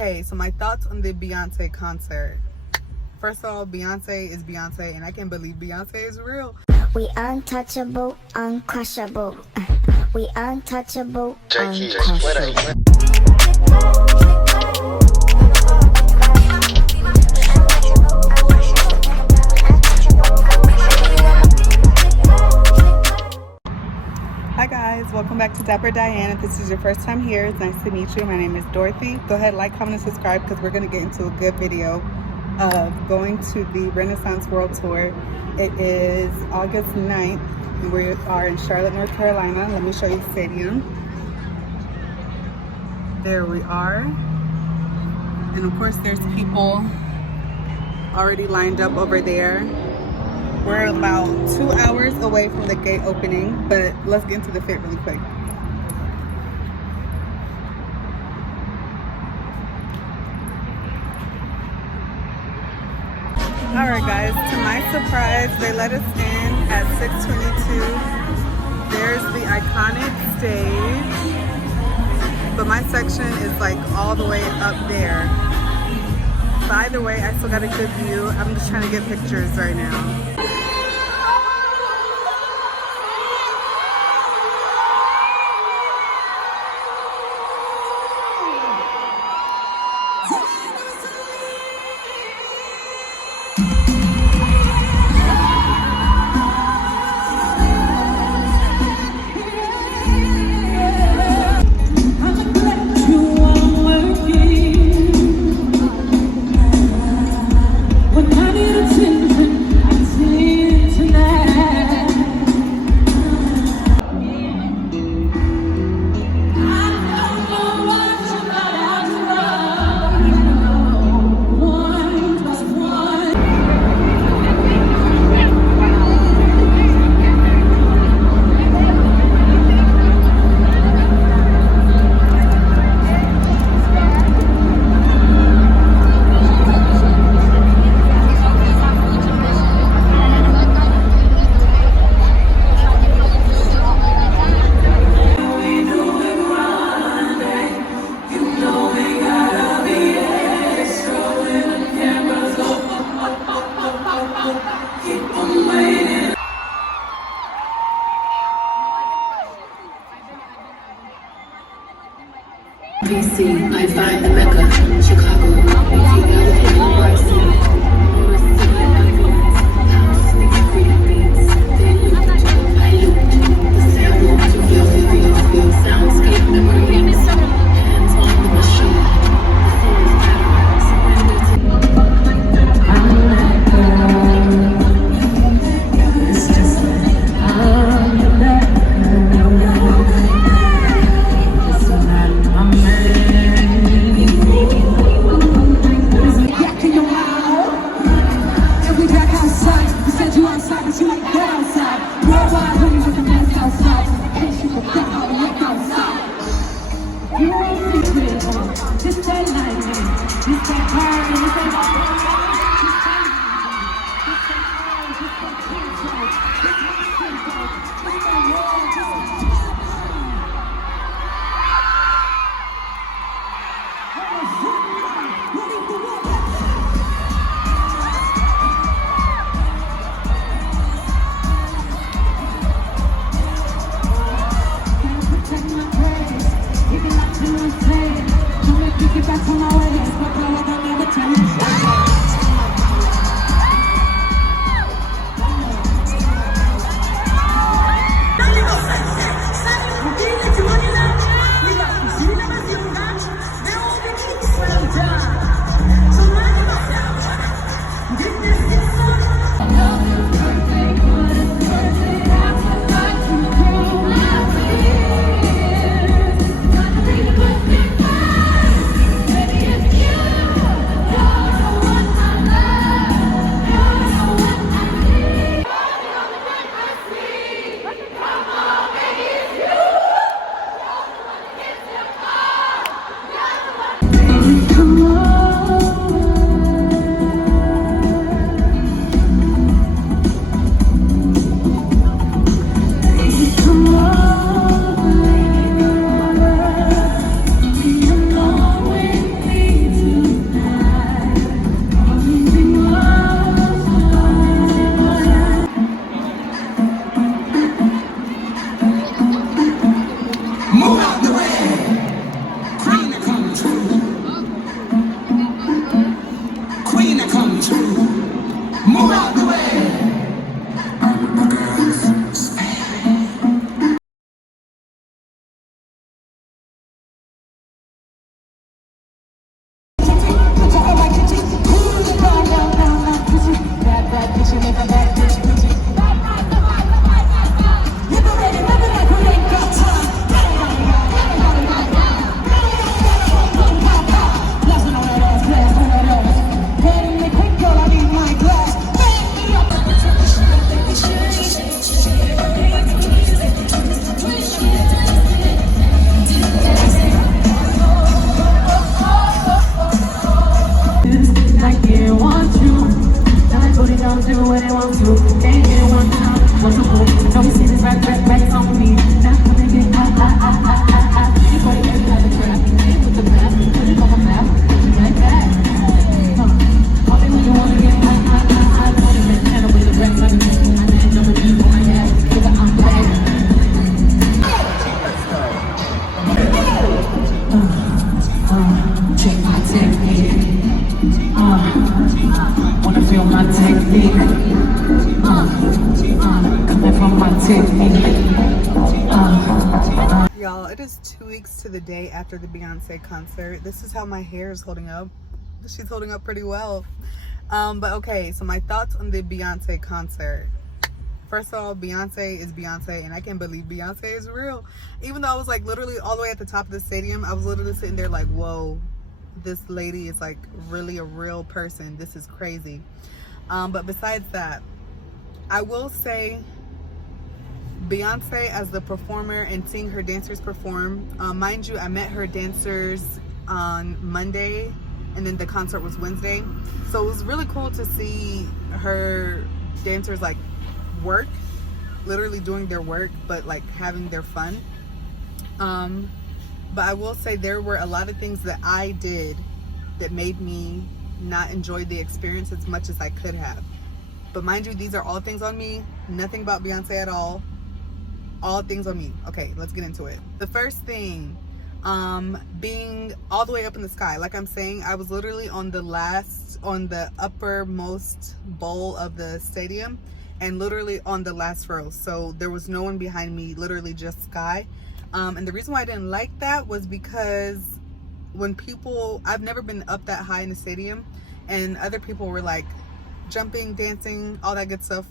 Okay, so my thoughts on the Beyoncé concert. First of all, Beyoncé is Beyoncé, and I can't believe Beyoncé is real. We untouchable, uncrushable. We untouchable, Jackie, uncrushable. Hi guys, welcome back to Dapper Diane. If this is your first time here, it's nice to meet you. My name is Dorothy. Go ahead, like, comment, and subscribe because we're going to get into a good video of going to the Renaissance World Tour. It is August 9th. And we are in Charlotte, North Carolina. Let me show you the stadium. There we are. And of course, there's people already lined up over there. We're about 2 hours away from the gate opening, but let's get into the fit really quick. All right, guys, to my surprise, they let us in at 6:22. There's the iconic stage, but my section is like all the way up there. But either way, I still got a good view. I'm just trying to get pictures right now. DC, I find the Mecca, Chicago, New Varsity, house makes pretty beats, they loop, I loop, the sample, yo, soundscape memory, hands on the machine, the soul's battery, surrender to I'm like it's just like I'm back. my technique. Wanna feel my technique. Coming from my technique. Y'all, it is 2 weeks to the day after the Beyonce concert. This is how my hair is holding up. She's holding up pretty well. But okay, so my thoughts on the Beyonce concert. First of all, Beyonce is Beyonce, and I can't believe Beyonce is real. Even though I was like literally all the way at the top of the stadium, I was literally sitting there like, whoa, this lady is like really a real person. This is crazy. But besides that, I will say Beyonce as the performer and seeing her dancers perform. Mind you, I met her dancers on Monday, and then the concert was Wednesday. So it was really cool to see her dancers like work, literally doing their work, but like having their fun. But I will say there were a lot of things that I did that made me not enjoy the experience as much as I could have. But mind you, these are all things on me, nothing about Beyonce at all things on me. Okay, let's get into it. The first thing, being all the way up in the sky. Like I'm saying, I was literally on the uppermost bowl of the stadium, and literally on the last row. So there was no one behind me, literally just sky. And the reason why I didn't like that was because when I've never been up that high in a stadium, and other people were like jumping, dancing, all that good stuff,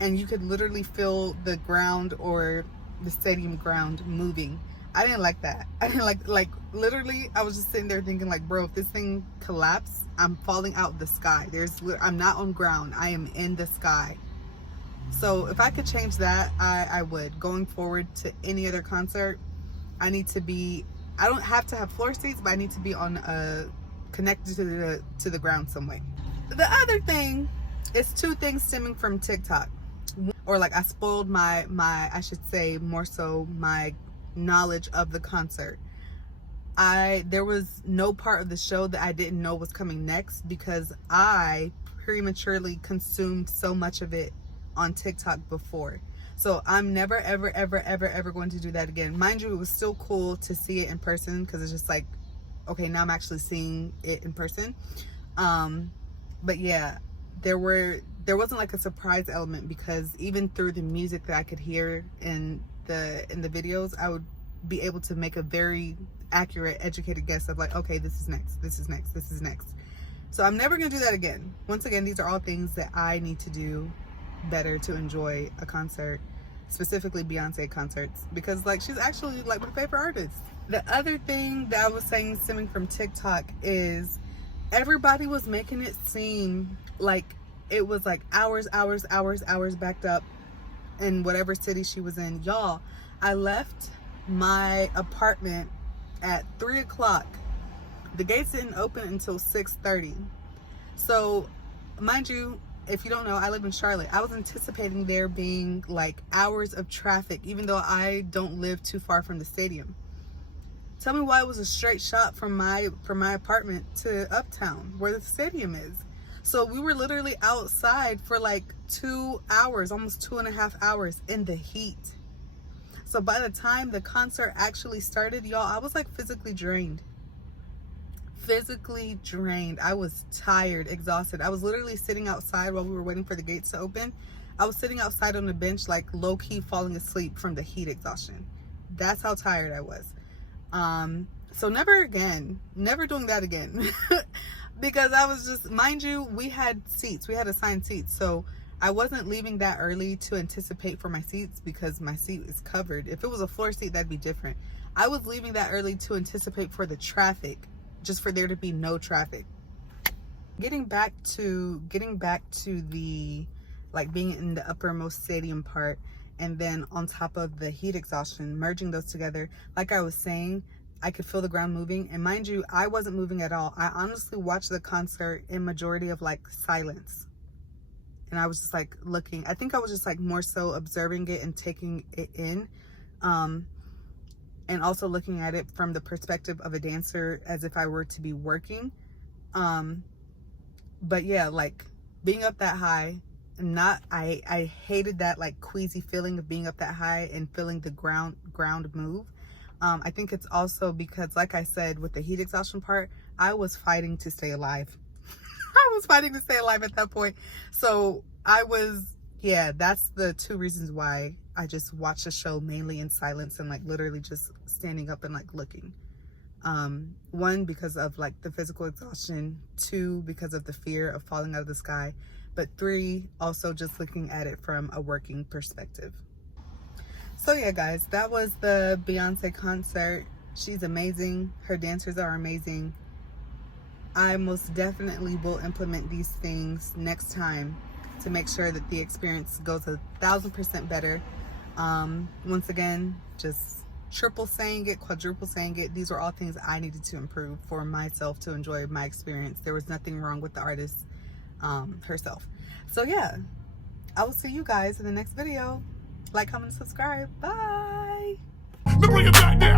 and you could literally feel the ground or the stadium ground moving. I didn't like that. I didn't like literally I was just sitting there thinking like, bro, if this thing collapsed, I'm falling out of the sky. I'm not on ground, I am in the sky. So if I could change that, I would. Going forward to any other concert, I don't have to have floor seats, but I need to be on connected to the ground some way. The other thing is two things stemming from TikTok. Or like I spoiled my I should say more so my knowledge of the concert. There was no part of the show that I didn't know was coming next because I prematurely consumed so much of it on TikTok before. So I'm never ever going to do that again. Mind you, it was still cool to see it in person because it's just like, okay, now I'm actually seeing it in person. But yeah, there wasn't like a surprise element because even through the music that I could hear in the videos, I would be able to make a very accurate, educated guess of like, okay, this is next, this is next, this is next. So I'm never gonna do that again. Once again, these are all things that I need to do better to enjoy a concert, specifically Beyonce concerts, because like she's actually like my favorite artist. The other thing that I was saying stemming from TikTok is everybody was making it seem like it was like hours backed up in whatever city she was in. Y'all, I left my apartment at 3 o'clock. The gates didn't open until 6:30. So mind you, if you don't know, I live in Charlotte. I was anticipating there being like hours of traffic, even though I don't live too far from the stadium. Tell me why it was a straight shot from my apartment to Uptown, where the stadium is. So we were literally outside for like 2 hours, almost 2.5 hours in the heat. So by the time the concert actually started, y'all, I was like physically drained. I was tired, exhausted. I was literally sitting outside while we were waiting for the gates to open. I was sitting outside on the bench, like low-key falling asleep from the heat exhaustion. That's how tired I was. So never doing that again. Because I was just, mind you, we had assigned seats. So I wasn't leaving that early to anticipate for my seats because my seat is covered. If it was a floor seat, that'd be different. I was leaving that early to anticipate for the traffic, just for there to be no traffic. Getting back to the like being in the uppermost stadium part and then on top of the heat exhaustion, merging those together, like I was saying, I could feel the ground moving. And mind you, I wasn't moving at all. I honestly watched the concert in majority of like silence. And I was just like looking. I think I was just like more so observing it and taking it in. And also looking at it from the perspective of a dancer as if I were to be working. But yeah, like being up that high, I hated that like queasy feeling of being up that high and feeling the ground move. I think it's also because, like I said, with the heat exhaustion part, I was fighting to stay alive. I was fighting to stay alive at that point. So I was, yeah, that's the 2 reasons why I just watched the show mainly in silence and like literally just standing up and like looking. 1, because of like the physical exhaustion. 2, because of the fear of falling out of the sky. But 3, also just looking at it from a working perspective. So yeah, guys, that was the Beyoncé concert. She's amazing. Her dancers are amazing. I most definitely will implement these things next time to make sure that the experience goes 1,000% better. Once again, just triple saying it, quadruple saying it. These were all things I needed to improve for myself to enjoy my experience. There was nothing wrong with the artist herself. So yeah, I will see you guys in the next video. Like, comment, subscribe. Bye. Bring it back now.